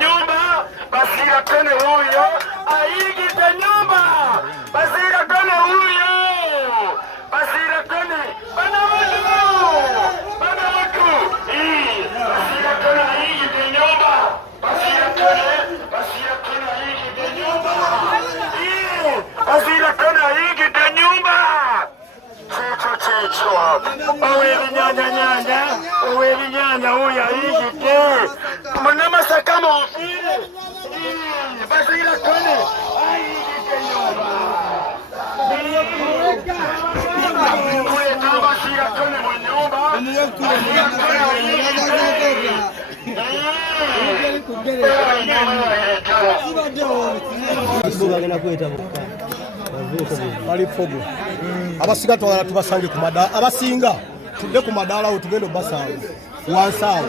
nyumba basira tena huyo aigite nyumba basira tena huyo basira tena bana watu basira tena aigite nyumba basira tena aigite nyumba basira tena aigite nyumba chicho owe nyanya huyo aigite mwana masakama ufire basira tena aigite nyumba balifogo abasiga twala tubasange ku madala abasinga tudde ku madala awo tugenda basaawo wansawo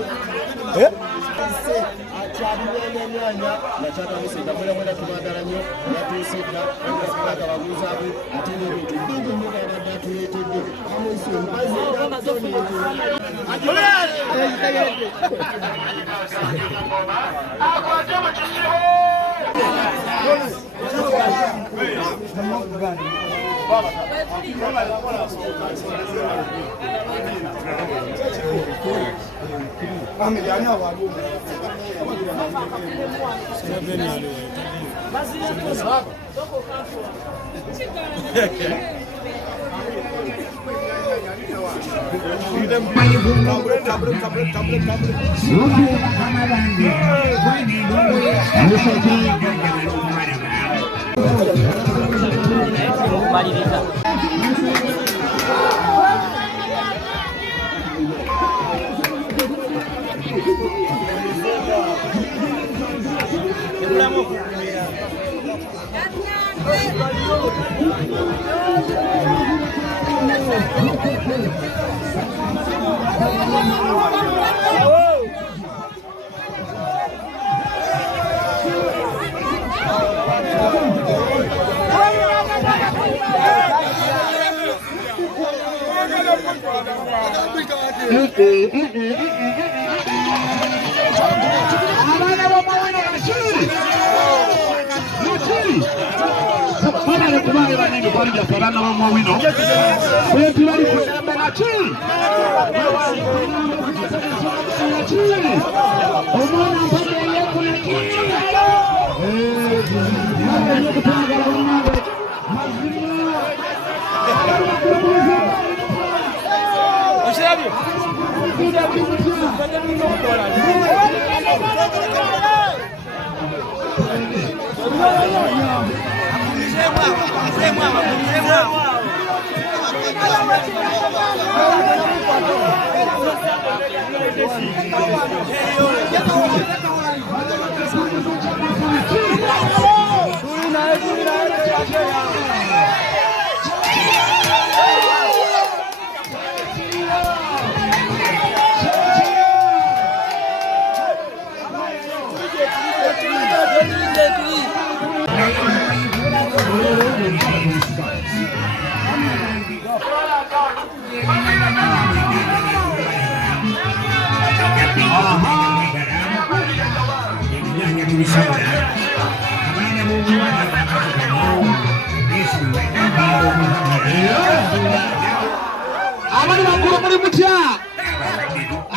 Abari bakuru muri mutya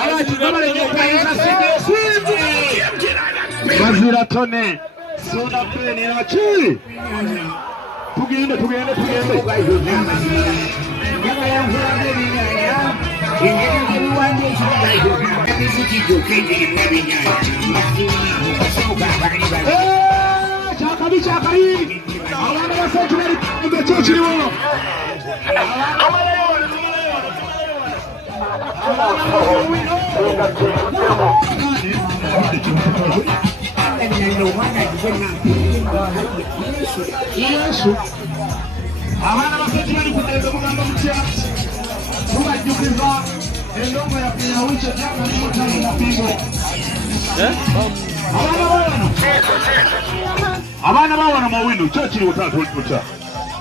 abaji babarenye kwaheza sinde bazira tone sona peni achi tugende chakari abana basoje bari kugacochiriwo abana basoje bari kutenga mugamba mutya tubajukiza endongo ya kunyawicha chama ni mutano mapingo abana babona mawino cyo kiri utatu mutya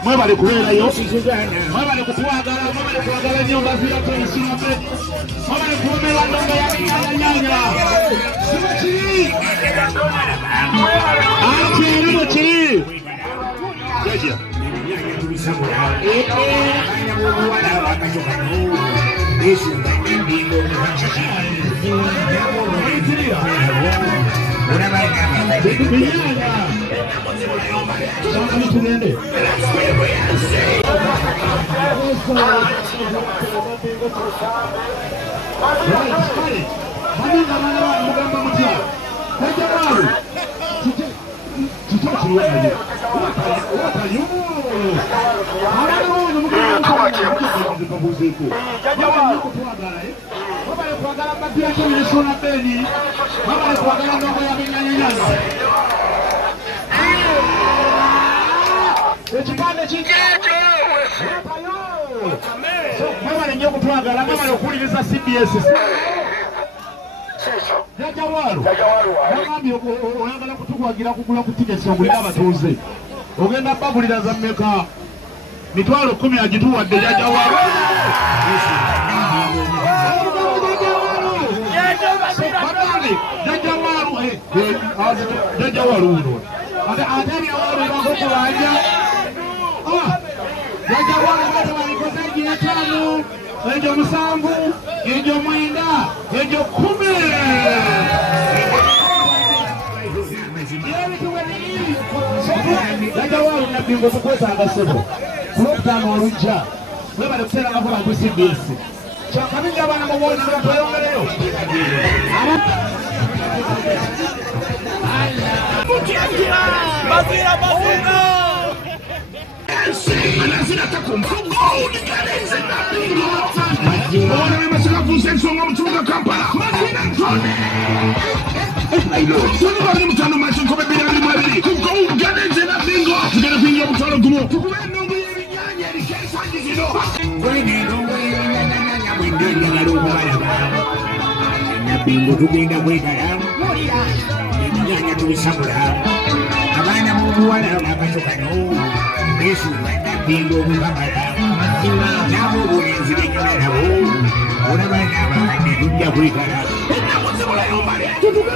mwebale kubeerayo, mwebale kutwagala, mwebale kwagala nnyo Bazira Tensimabe, mwebale kuwomerwa ndongo ya nyanya. Kiri ate erino kiri jaja tugende mugamba mutya kajjawaalu kwagala Bazira Tensimabe, kwagala ndongo ya binyanyanyanya. Ekipande kikyacho mwebale nnyo okutwagala, mwebale okuwuliriza CBS. Jajjawaalu bagambye oyagala kutugwagira kugula ku tiketi ogulira abatuuze, ogenda bagulira za mmeka? 10,000 agituwadde Jajjawaalu. Jajjawaalu uno ate ebyawaalu ebakokubanja Jajjawaalu bate balikoze egyo 5, egyo 7, egyo 9, egyo 10. Jajjawaalu Nabbingo tukwetaaga ssebo kulokutaano olujja webale kuteerangako bantu CBS kyakabinja abaana muwonero tweyongereyo Bazira anazina takumba gold galenze na bingo ona wemeseka kusensonga mutunga Kampala Mazina Ntone ailo soni bali mutano macho kobe bila limali gold galenze na bingo tugenda kuingia mutano gumo tukubeno mwinyanya likesa njizino wene ndongo nyanya mwendenya galumu balaba na bingo tugenda kwekala nyanya tubisabula abana mubuwala abachokano Yesu Nabbingo mubabala nabo obulenzi benyuma nabo olabana abandi tujja kwekala tutuge